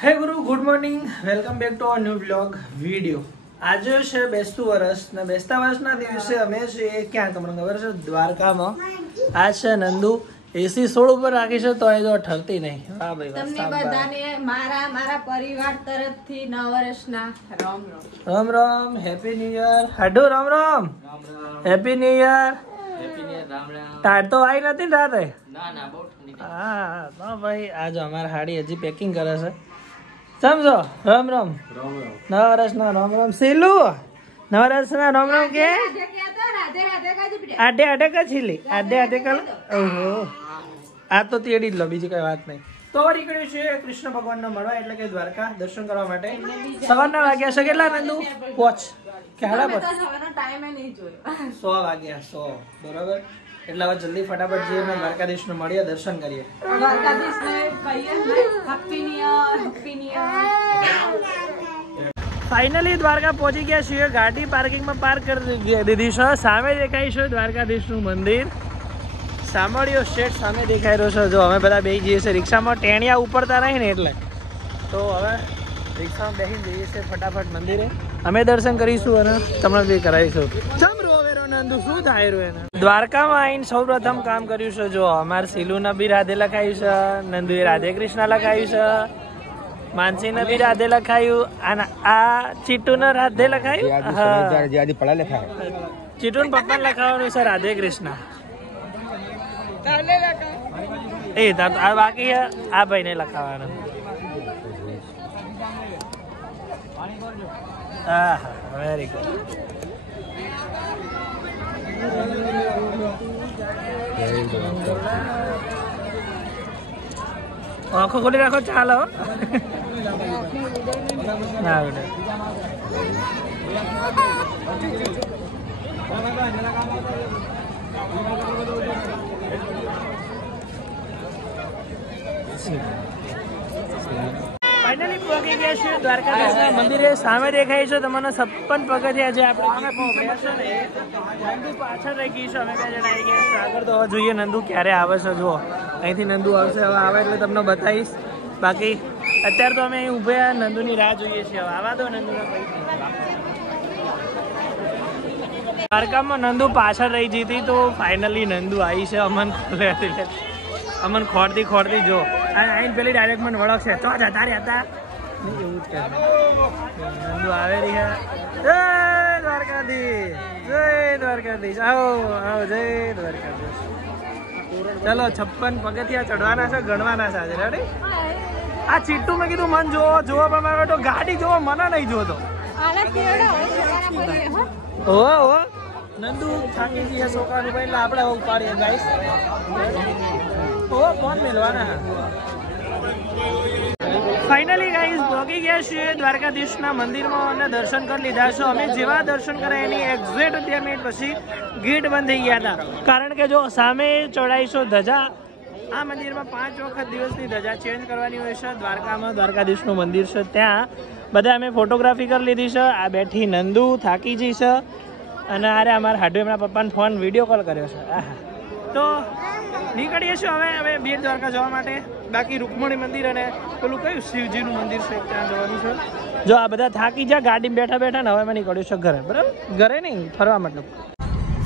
હે ગુરુ, good morning, welcome back to a new blog video. આજે છે બેસતું વર્ષ ને બેસતા વર્ષના દિવસે અમે છીએ ક્યાં તમને ખબર છે? દ્વારકામાં. આ છે નંદુ એસી 16 ઉપર રાખી છે તો એ જો ઠરતી નહીં. હા ભાઈ, તમને બધાને મારા પરિવાર તરફથી નવા વર્ષના Ram Ram. Ram Ram, happy new year. હાડુ Ram Ram, happy new year. તાર તો આવી નથી ને રાતે? હા ભાઈ, આજ અમારા હાડી હજી પેકિંગ કરે છે. સમજો, રામ રામ, નવા વર્ષના રામ રામ. સેલુ નવા વર્ષના રામ રામ કે આડે આડે કછીલી આડે આડે કલ. ઓહો, આ તો તેડી જ લો, બીજી કઈ વાત નહીં. તો નીકળ્યું છે કૃષ્ણ ભગવાનનો મળવા એટલે કે દ્વારકા દર્શન કરવા માટે. સવારના વાગ્યા છે કેટલા નંદુ? પહોંચ કે હાડા પહોંચ? 100 વાગ્યા 100 બરોબર. એટલે હવે જલ્દી ફટાફટ જઈએ અને દ્વારકાધીશને મળીએ, દર્શન કરીએ. ફાઇનલી દ્વારકા પહોંચી ગયા છીએ. ગાડી પાર્કિંગમાં પાર્ક કરી દીધી છે. સામે દેખાય છે દ્વારકાધીશનું મંદિર. સાંભળ્યો શેઠ સામે દેખાઈ રહ્યો છે. જો અમે બધા બેસી જઈએ છીએ રિક્ષામાં. ટેણિયા ઉપડતા નહીં ને એટલે તો હવે રિક્ષામાં બેસીને જઈએ છીએ ફટાફટ મંદિરે. અમે દર્શન કરીશું અને તમને બી કરાવીશું. નંદુ શું થાય રહ્યું એને? દ્વારકામાં આવીને સૌ પ્રથમ કામ કર્યું છે. જો અમારે સિલુને બી રાધે લખાયું છે, નંદુએ રાધે કૃષ્ણ લખાયું છે, માનસીને બી રાધે લખાયું, અને આ ચીટુને રાધે લખાયું. ચીટુને પપ્પાને લખાવવાનું છે રાધે કૃષ્ણ. એ આ બાકી આ ભાઈને લખાવાનું. હા વેરી ગુડ. આંખો ખોલી રાખો, ચાલો. ના બેટા, ફાઇનલી પહોંચી ગયા છે દ્વારકાધીશના મંદિરે. સામે દેખાય છે તમને 56 પગથિયા છે. આપણે બેસો ને નંદુ પાછળ રહી ગઈ છે. અમે 2 જણા આવી ગયા છે આગળ. તો હવે જોઈએ નંદુ ક્યારે આવે છે. જુઓ અહીંથી નંદુ આવશે. હવે આવે એટલે તમને બતાવીશ. બાકી અત્યારે તો અમે અહીં ઉભા નંદુની રાહ જોઈએ છીએ. હવે આવા દો નંદુના પૈસા. દ્વારકામાં નંદુ પાછળ રહી જઈ હતી તો ફાઇનલી નંદુ આવી છે. અમન ખોડતી જો આઈને પેલી ડાયરેક્ટ મને વળગશે. તો જતા રહ્યા હતા એવું જ કરે. નંદુ આવે રહી છે. જય દ્વારકાધીશ, જય દ્વારકાધીશ. આવો આવો, જય દ્વારકાધીશ. ચલો 56 પગથિયા ચડવાના છે, ગણવાના છે આજે. રેડી? આ ચીટુ મેં કીધું મન જોવો પણ મારે તો ગાડી જોવો, મને નહીં જોતો. ઓહો નંદુ થાકી ગઈ છે છોકરાનું ભાઈ, એટલે આપણે ઉપાડીએ ગાઈસ. ફોન મેળવાના. ફાઇનલી ગાઈસ પહોંચી ગયા છીએ દ્વારકાધીશના મંદિરમાં અને દર્શન કરી લીધા છે. અમે જેવા દર્શન કર્યા એની એક્ઝેક્ટ 2 મિનિટ પછી ગેટ બંધ થઈ ગયા હતા. કારણ કે જો સામે ચડાઈશો ધજા. આ મંદિરમાં 5 વખત દિવસની ધજા ચેન્જ કરવાની હોય છે. દ્વારકામાં દ્વારકાધીશનું મંદિર છે ત્યાં બધા અમે ફોટોગ્રાફી કરી લીધી છે. આ બેઠી નંદુ થાકી જઈ છે અને આરે અમારા હાડુ એમના પપ્પાને ફોન વિડીયો કોલ કર્યો છે. તો નીકળીએ છીએ હવે બેટ દ્વારકા જવા માટે. બાકી રૂકમણી મંદિર અને પેલું કયું શિવજીનું મંદિર છે ત્યાં જવાનું છે. જો આ બધા થાકી જાય ગાડીમાં બેઠા ને હવે મેં નીકળ્યું છે ઘરે. બરાબર, ઘરે નહીં ફરવા મતલબ.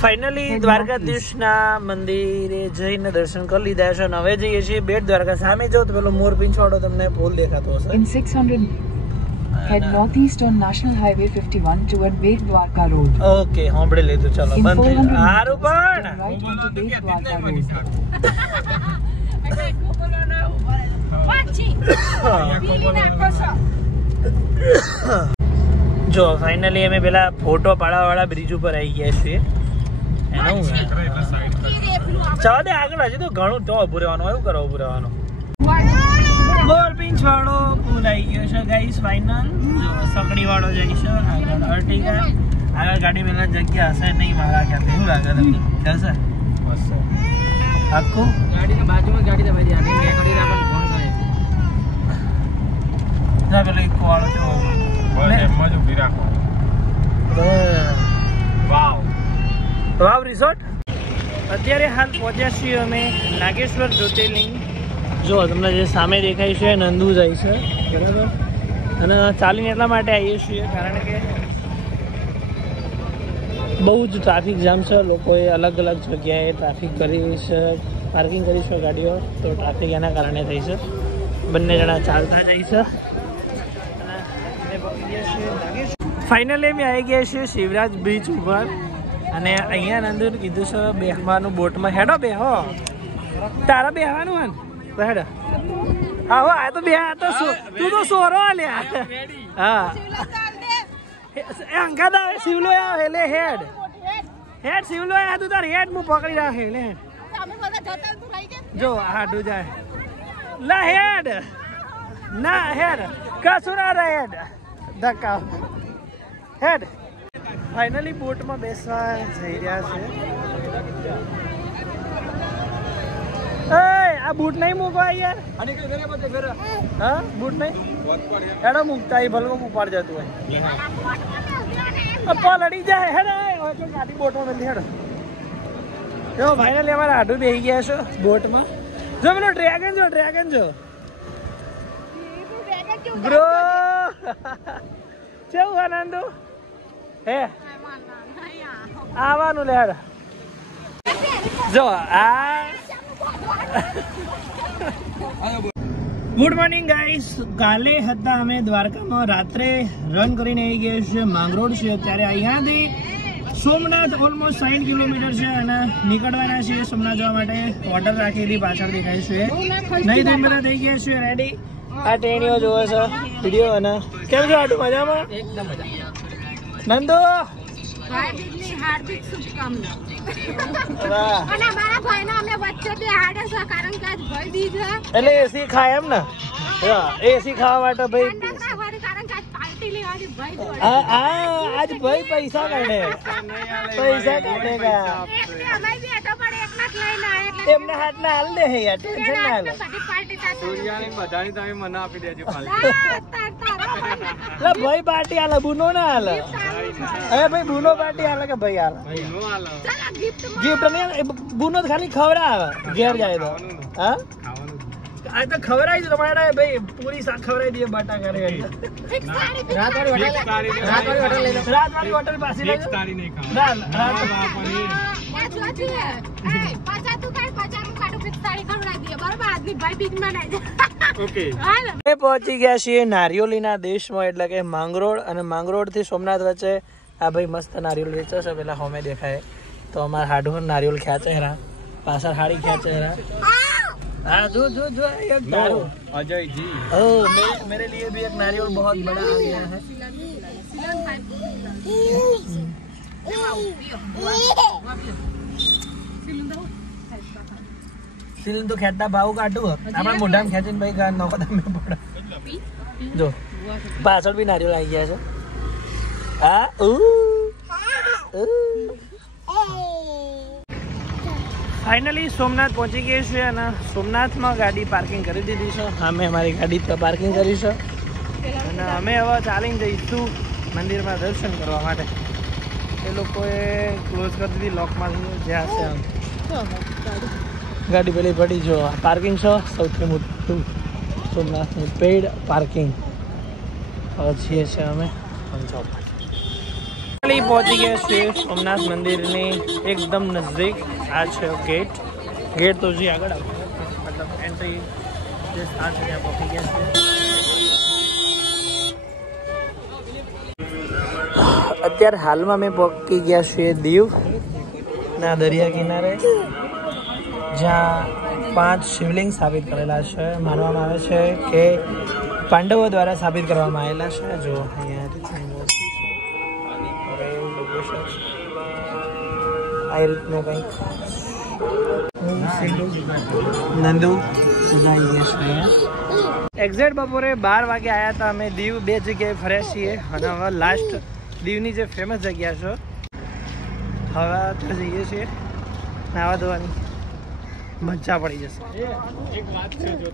ફાઇનલી દ્વારકાધીશના મંદિરે જઈને દર્શન કરી લીધા છે અને હવે જઈએ છીએ બેટ દ્વારકા. સામે જો તો પેલો મોર પીંછવાડો તમને પોલ દેખાતો હશે. In 600 head northeast on National Highway 51 toward Bet Dwarka Road. Okay, સાંભળી લીધું. ચલો બંધ. હારું પણ right onto Bet Dwarka Road. જો ફાઇનલી અમે પેલા ફોટો પાડવા વાળા બ્રિજ ઉપર આવી ગયા છીએ. એનું ચાલો દે આગળ. હજી તો ઘણું તો ઉભું રહેવાનું. એવું કરો ઉભું રહેવાનું. મોરપિંચ વાળો પુલ આવી ગયો છે ગાઈસ. ફાઇનલ સકડી વાળો જઈ છે. આગળ અર્ટિગા. આગળ ગાડી મેલા જગ્યા હશે નહીં મારા ખ્યાલથી. શું લાગે તમને? જશે આખું ગાડીની બાજુમાં ગાડી તમારી આની મેં કરી રાખવાનું ફોન કરે. જા પેલો ઇકો વાળો છે બસ એમાં જ ઊભી રાખવાનું. વાવ રિસોર્ટ. અત્યારે હાલ પહોંચ્યા છીએ અમે નાગેશ્વર જ્યોતિર્લિંગ. જો તમને જે સામે દેખાય છે નંદુ જાય છે. બરાબર. અને ચાલીને એટલા માટે આવીએ છીએ કારણ કે બહુ જ ટ્રાફિક જામ છે. લોકોએ અલગ અલગ જગ્યાએ ટ્રાફિક કરી છે, પાર્કિંગ કરી છે ગાડીઓ, તો ટ્રાફિક એના કારણે થઈ છે. બંને જણા ચાલતા જઈ છે. ફાઇનલી અમે આવી ગયા છીએ શિવરાજ બીચ ઉપર અને અહીંયા નંદુને કીધું છે બેહવાનું બોટમાં. હેડો બેહો, તારા બેહવાનું હોય ને તો હેડો. હા હો, આ તો બે તો તું તો સોરો લ્યા. હા અંગાત આવે શિવલો આવે એટલે હેડ હેડ શિવલો આવે તું તાર હેડ હું પકડી રાખે એટલે જો હાડું જાય લા હેડ ના હેડ કશું ના રહે હેડ ધક્કા હેડ. ફાઇનલી બોટમાં બેસવા જઈ રહ્યા છે. આ બૂટ નહીં મૂકવા યાર. હા બૂટ નહીં હેડો મૂકતા એ ભલે ઉપાડ જતું હોય પલ અડી જાય. હેડો ગાડી બોટમાં નથી હેડો. જો ફાઇનલી અમારા આડું બેસી ગયા છો બોટમાં. જો પેલો ડ્રેગન જો ડ્રેગન જો બ્રો કેવું આનંદ હે આવવાનું લે હેડો. જો આ ગુડ મોર્નિંગ ગાઈસ. કાલે હતા અમે દ્વારકામાં, રાત્રે રન કરીને આવી ગયા છે માંગરોળ છે. અત્યારે અહીંયાથી સોમનાથ ઓલમોસ્ટ 60 કિલોમીટર છે અને નીકળવાના છીએ સોમનાથ જવા માટે. ઓર્ડર રાખેલી પાછળ દેખાય છે. નહીં તો બધા થઈ ગયા છે રેડી. આ ટ્રેનીઓ જોવે છે વિડીયો. અને કેમ છો આટલું મજામાં? એકદમ મજા. નંદો હાર્દિક શુભકામના. અને મારા ભાઈનો અમે વચ્ચે બે હાડે છે કારણ કે આજ ભાઈ બીજ છે એટલે એસી ખાય એમ ને. એસી ખાવા માટે ભાઈ કારણ કે આજ પાર્ટી લેવાની ભાઈ જોડે. આજ ભાઈ પૈસા કાઢે પૈસા કાઢેગા. અમે બી એટો પણ એકલા જ લઈને આયા એટલે એમને હાથ ના હાલ દે યાર, ટેન્શન ના હાલ. બધી પાર્ટી તારી બધાની તમે મને આપી દેજો લા ભાઈ પાર્ટી હાલે બુનો ના હાલે. અરે ભાઈ બુનો પાર્ટી હાલે કે ભાઈ હાલે? ગિફ્ટ નહીં બુનો ખાલી ખવડાવે ઘેર જાય તો. હા આ તો ખવડાવી દો તમારે ભાઈ પૂરી શાક ખવડાવી દઈએ બટાકા રે. રાતવાળી હોટલ પાસે લઈ લો. ના પહોંચી ગયા છીએ નારિયોલીના દેશમાં એટલે કે માંગરોળ. અને માંગરોળ થી સોમનાથ વચ્ચે આ ભાઈ મસ્ત નારિયોલ વેચે છે. પેલા હોમે દેખાય તો અમારા હાડું નારિયોલ ખેંચે હેરા, પાછળ હાડી ખેંચે હેરા. हाँ जो जो जो एक दारू अजय जी मेरे लिए भी एक नारियल बहुत बड़ा आ गया है. सिलन तो खेचता भाव काटू अपना मोटा में खेचीने भाई गान नौका में पड़ा. जो पाछળ भी नारियल आई गया છે. हाँ ફાઇનલી સોમનાથ પહોંચી ગયા છે અને સોમનાથમાં ગાડી પાર્કિંગ કરી દીધી છે. અમે અમારી ગાડી તો પાર્કિંગ કરી છે અને અમે હવે ચાલીને જઈશું મંદિરમાં દર્શન કરવા માટે. એ લોકોએ ક્લોઝ કરી દીધી લોકમાંથી જ્યાં છે આમ ગાડી પેલી પડી. જો પાર્કિંગ છે સૌથી મોટું સોમનાથનું પેઇડ પાર્કિંગ. હવે છીએ છે અમે પહોંચી ગયા છીએ સોમનાથ મંદિરની એકદમ નજદીક. આ છે ગેટ. ગેટ તો જે આગળ મતલબ એન્ટ્રી જે સ્થાન છે ત્યાં પહોંચી ગયા છે. અત્યારે હાલમાં અમે પહોંચી ગયા છીએ દીવ ના દરિયા કિનારે, જ્યાં 5 શિવલિંગ સ્થાપિત કરેલા છે. માનવામાં આવે છે કે પાંડવો દ્વારા સ્થાપિત કરવામાં આવેલા છે. જો અહીંયા આ રીતનું કંઈક નંદુ એક્ઝેક્ટ બપોરે 12 વાગે આવ્યા હતા અમે દીવ. 2 જગ્યાએ ફર્યા છીએ અને હવે લાસ્ટ દીવની જે ફેમસ જગ્યા છે હવે ત્યાં જઈએ છીએ. નાવા ધોવાની મજા પડી જશે. એક વાત છે જો